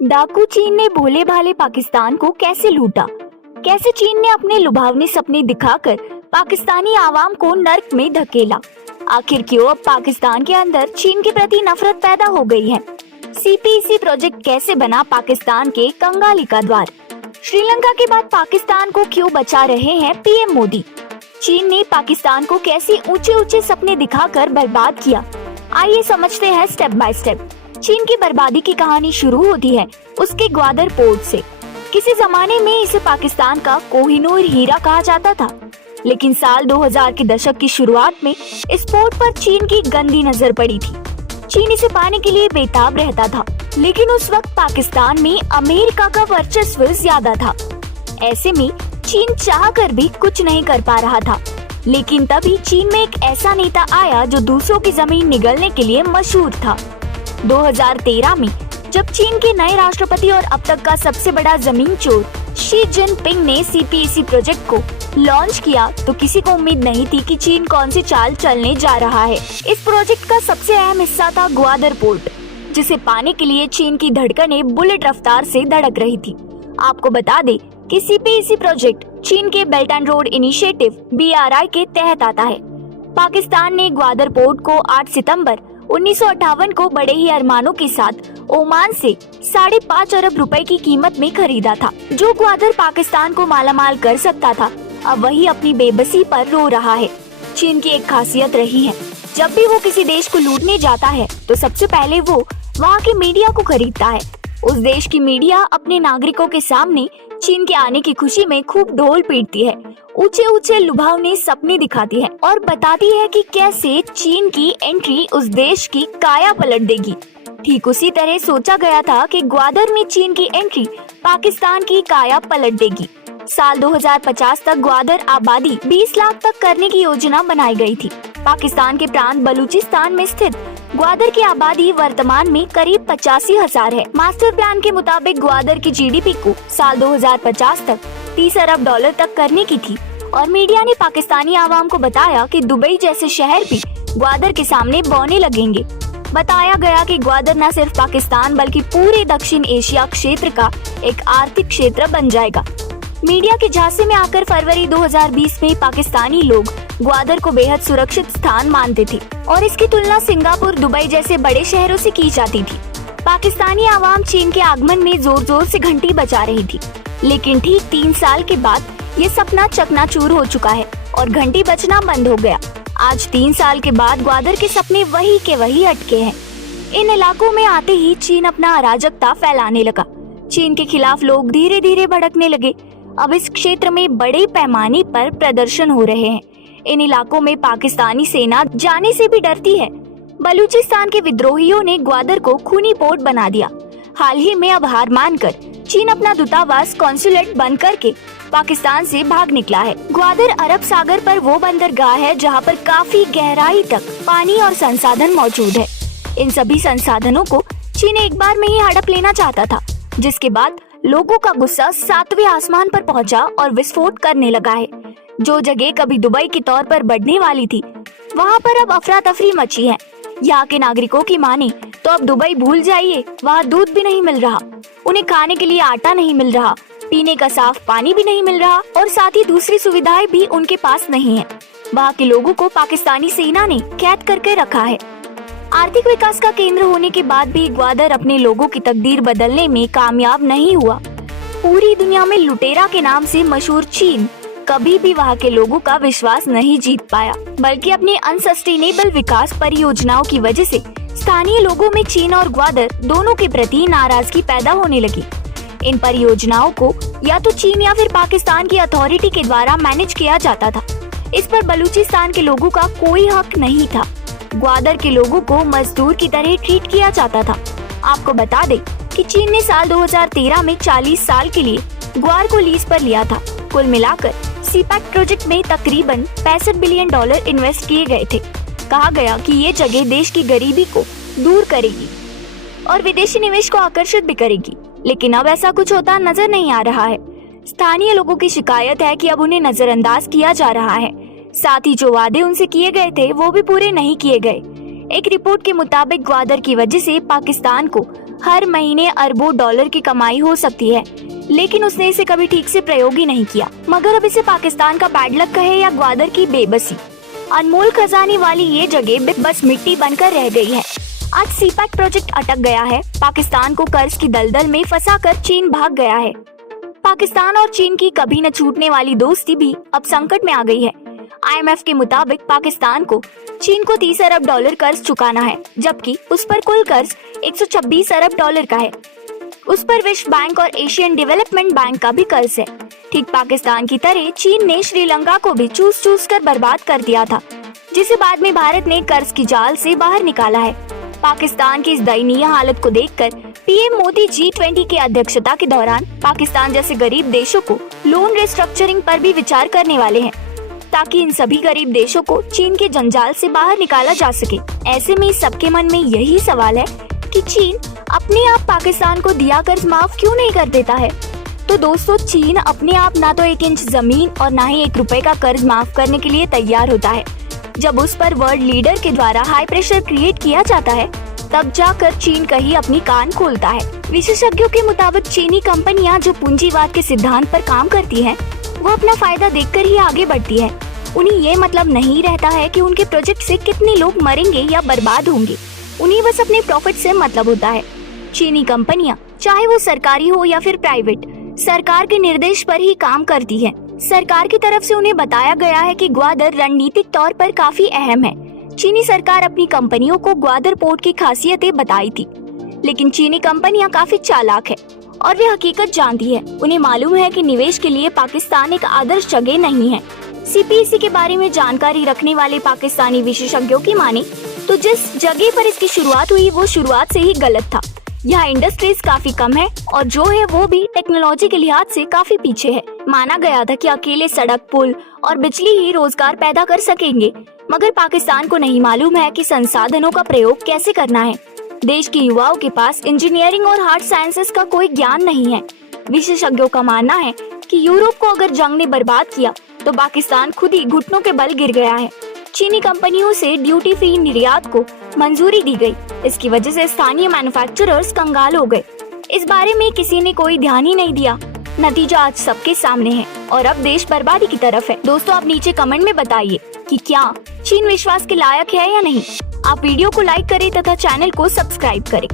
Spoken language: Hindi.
डाकू चीन ने भोले भाले पाकिस्तान को कैसे लूटा? कैसे चीन ने अपने लुभावने सपने दिखाकर पाकिस्तानी आवाम को नर्क में धकेला? आखिर क्यों अब पाकिस्तान के अंदर चीन के प्रति नफरत पैदा हो गई है? सीपीईसी प्रोजेक्ट कैसे बना पाकिस्तान के कंगाली का द्वार? श्रीलंका के बाद पाकिस्तान को क्यों बचा रहे हैं पीएम मोदी? चीन ने पाकिस्तान को कैसे ऊंचे ऊंचे सपने दिखाकर बर्बाद किया? आइए समझते हैं स्टेप बाय स्टेप। चीन की बर्बादी की कहानी शुरू होती है उसके ग्वादर पोर्ट से। किसी जमाने में इसे पाकिस्तान का कोहिनूर हीरा कहा जाता था, लेकिन साल 2000 के दशक की शुरुआत में इस पोर्ट पर चीन की गंदी नजर पड़ी थी। चीन इसे पाने के लिए बेताब रहता था, लेकिन उस वक्त पाकिस्तान में अमेरिका का वर्चस्व ज्यादा था। ऐसे में चीन चाहकर भी कुछ नहीं कर पा रहा था। लेकिन तभी चीन में एक ऐसा नेता आया जो दूसरों की जमीन निगलने के लिए मशहूर था। 2013 में जब चीन के नए राष्ट्रपति और अब तक का सबसे बड़ा जमीन चोर शी जिनपिंग ने सीपीईसी प्रोजेक्ट को लॉन्च किया, तो किसी को उम्मीद नहीं थी कि चीन कौन सी चाल चलने जा रहा है। इस प्रोजेक्ट का सबसे अहम हिस्सा था ग्वादर पोर्ट, जिसे पाने के लिए चीन की धड़कनें बुलेट रफ्तार से धड़क रही थी। आपको बता दें कि सीपीईसी प्रोजेक्ट चीन के belt and road initiative BRI के तहत आता है। पाकिस्तान ने ग्वादर पोर्ट को 8 सितंबर 1958 को बड़े ही अरमानों के साथ ओमान से 5.5 अरब रुपए की कीमत में खरीदा था। जो ग्वादर पाकिस्तान को मालामाल कर सकता था, अब वही अपनी बेबसी पर रो रहा है। चीन की एक खासियत रही है, जब भी वो किसी देश को लूटने जाता है तो सबसे पहले वो वहाँ के मीडिया को खरीदता है। उस देश की मीडिया अपने नागरिकों के सामने चीन के आने की खुशी में खूब ढोल पीटती है, ऊंचे ऊंचे लुभावने सपने दिखाती है और बताती है कि कैसे चीन की एंट्री उस देश की काया पलट देगी। ठीक उसी तरह सोचा गया था कि ग्वादर में चीन की एंट्री पाकिस्तान की काया पलट देगी। साल 2050 तक ग्वादर आबादी 20 लाख तक करने की योजना बनाई गई थी। पाकिस्तान के प्रांत बलूचिस्तान में स्थित ग्वादर की आबादी वर्तमान में करीब 85,000 है। मास्टर प्लान के मुताबिक ग्वादर की GDP को साल 2050 तक 30 अरब डॉलर तक करने की थी और मीडिया ने पाकिस्तानी आवाम को बताया कि दुबई जैसे शहर भी ग्वादर के सामने बौने लगेंगे। बताया गया कि ग्वादर न सिर्फ पाकिस्तान बल्कि पूरे दक्षिण एशिया क्षेत्र का एक आर्थिक क्षेत्र बन जाएगा। मीडिया के झांसे में आकर फरवरी 2020 में पाकिस्तानी लोग ग्वादर को बेहद सुरक्षित स्थान मानते थे और इसकी तुलना सिंगापुर, दुबई जैसे बड़े शहरों से की जाती थी। पाकिस्तानी आवाम चीन के आगमन में जोर जोर से घंटी बजा रही थी, लेकिन ठीक 3 साल के बाद ये सपना चकनाचूर हो चुका है और घंटी बजना बंद हो गया। आज 3 साल के बाद ग्वादर के सपने वही के वही अटके हैं। इन इलाकों में आते ही चीन अपना अराजकता फैलाने लगा। चीन के खिलाफ लोग धीरे धीरे भड़कने लगे। अब इस क्षेत्र में बड़े पैमाने पर प्रदर्शन हो रहे हैं। इन इलाकों में पाकिस्तानी सेना जाने से भी डरती है। बलूचिस्तान के विद्रोहियों ने ग्वादर को खूनी पोर्ट बना दिया। हाल ही में अब हार मानकर चीन अपना दूतावास कॉन्सुलेट बंद करके पाकिस्तान से भाग निकला है। ग्वादर अरब सागर पर वो बंदरगाह है जहां पर काफी गहराई तक पानी और संसाधन मौजूद है। इन सभी संसाधनों को चीन एक बार में ही हड़प लेना चाहता था, जिसके बाद लोगों का गुस्सा 7वें आसमान पर पहुंचा और विस्फोट करने लगा है। जो जगह कभी दुबई के तौर पर बढ़ने वाली थी, वहां पर अब अफरा तफरी मची है। यहाँ के नागरिकों की माने तो अब दुबई भूल जाइए, वहाँ दूध भी नहीं मिल रहा, उन्हें खाने के लिए आटा नहीं मिल रहा, पीने का साफ पानी भी नहीं मिल रहा और साथ ही दूसरी सुविधाएं भी उनके पास नहीं है। वहाँ के लोगों को पाकिस्तानी सेना ने कैद करके रखा है। आर्थिक विकास का केंद्र होने के बाद भी ग्वादर अपने लोगों की तकदीर बदलने में कामयाब नहीं हुआ। पूरी दुनिया में लुटेरा के नाम से मशहूर चीन कभी भी वहाँ के लोगों का विश्वास नहीं जीत पाया, बल्कि अपने अनसस्टेनेबल विकास परियोजनाओं की वजह से स्थानीय लोगों में चीन और ग्वादर दोनों के प्रति नाराजगी पैदा होने लगी। इन परियोजनाओं को या तो चीन या फिर पाकिस्तान की अथॉरिटी के द्वारा मैनेज किया जाता था। इस पर बलूचिस्तान के लोगों का कोई हक नहीं था। ग्वादर के लोगों को मजदूर की तरह ट्रीट किया जाता था। आपको बता दें कि चीन ने साल 2013 में 40 साल के लिए ग्वार को लीज पर लिया था। कुल मिलाकर सीपैक प्रोजेक्ट में तकरीबन $65 बिलियन इन्वेस्ट किए गए थे। कहा गया कि ये जगह देश की गरीबी को दूर करेगी और विदेशी निवेश को आकर्षित भी करेगी, लेकिन अब ऐसा कुछ होता नजर नहीं आ रहा है। स्थानीय लोगों की शिकायत है कि अब उन्हें नजरअंदाज किया जा रहा है। साथ ही जो वादे उनसे किए गए थे वो भी पूरे नहीं किए गए। एक रिपोर्ट के मुताबिक ग्वादर की वजह से पाकिस्तान को हर महीने अरबों डॉलर की कमाई हो सकती है, लेकिन उसने इसे कभी ठीक से प्रयोग ही नहीं किया। मगर अब इसे पाकिस्तान का बैड लक कहे या ग्वादर की बेबसी, अनमोल खजाने वाली ये जगह बस मिट्टी बनकर रह गई है। आज सीपैक प्रोजेक्ट अटक गया है। पाकिस्तान को कर्ज की दलदल में फंसाकर चीन भाग गया है। पाकिस्तान और चीन की कभी न छूटने वाली दोस्ती भी अब संकट में आ गई है। IMF के मुताबिक पाकिस्तान को चीन को 30 अरब डॉलर कर्ज चुकाना है, जबकि उस पर कुल कर्ज 126 अरब डॉलर का है। उस पर विश्व बैंक और एशियन डेवलपमेंट बैंक का भी कर्ज है। ठीक पाकिस्तान की तरह चीन ने श्रीलंका को भी चूस चूस कर बर्बाद कर दिया था, जिसे बाद में भारत ने कर्ज की जाल से बाहर निकाला है। पाकिस्तान की इस दयनीय हालत को देखकर PM मोदी G20 की अध्यक्षता के दौरान पाकिस्तान जैसे गरीब देशों को लोन रिस्ट्रक्चरिंग पर भी विचार करने वाले हैं, ताकि इन सभी गरीब देशों को चीन के जंजाल से बाहर निकाला जा सके। ऐसे में सबके मन में यही सवाल है कि चीन अपने आप पाकिस्तान को दिया कर्ज माफ क्यों नहीं कर देता है। तो दोस्तों, चीन अपने आप ना तो 1 इंच जमीन और ना ही 1 रुपए का कर्ज माफ करने के लिए तैयार होता है। जब उस पर वर्ल्ड लीडर के द्वारा हाई प्रेशर क्रिएट किया जाता है, तब जाकर चीन कहीं अपनी कान खोलता है। विशेषज्ञों के मुताबिक चीनी कंपनियां जो पूंजीवाद के सिद्धांत पर काम करती हैं, वो अपना फायदा देखकर ही आगे बढ़ती है। उन्हें ये मतलब नहीं रहता है कि उनके प्रोजेक्ट से कितने लोग मरेंगे या बर्बाद होंगे। उन्हें बस अपने प्रॉफिट से मतलब होता है। चीनी कंपनियां, चाहे वो सरकारी हो या फिर प्राइवेट, सरकार के निर्देश पर ही काम करती है। सरकार की तरफ से उन्हें बताया गया है कि ग्वादर रणनीतिक तौर पर काफी अहम है। चीनी सरकार अपनी कंपनियों को ग्वादर पोर्ट की खासियतें बताई थी, लेकिन चीनी कंपनियां काफी चालाक है और वे हकीकत जानती है। उन्हें मालूम है कि निवेश के लिए पाकिस्तान एक आदर्श जगह नहीं है। CPEC के बारे में जानकारी रखने वाले पाकिस्तानी विशेषज्ञों की माने तो जिस जगह पर इसकी शुरुआत हुई वो शुरुआत से ही गलत था। यहाँ इंडस्ट्रीज काफी कम है और जो है वो भी टेक्नोलॉजी के लिहाज से काफी पीछे है। माना गया था कि अकेले सड़क, पुल और बिजली ही रोजगार पैदा कर सकेंगे, मगर पाकिस्तान को नहीं मालूम है कि संसाधनों का प्रयोग कैसे करना है। देश के युवाओं के पास इंजीनियरिंग और हार्ड साइंसेस का कोई ज्ञान नहीं है। विशेषज्ञों का मानना है कि यूरोप को अगर जंग ने बर्बाद किया तो पाकिस्तान खुद ही घुटनों के बल गिर गया है। चीनी कंपनियों से ड्यूटी फ्री निर्यात को मंजूरी दी गई। इसकी वजह से स्थानीय मैन्युफैक्चरर्स कंगाल हो गए। इस बारे में किसी ने कोई ध्यान ही नहीं दिया। नतीजा आज सबके सामने है और अब देश बर्बादी की तरफ है। दोस्तों, आप नीचे कमेंट में बताइए कि क्या चीन विश्वास के लायक है या नहीं। आप वीडियो को लाइक करें तथा चैनल को सब्सक्राइब करें।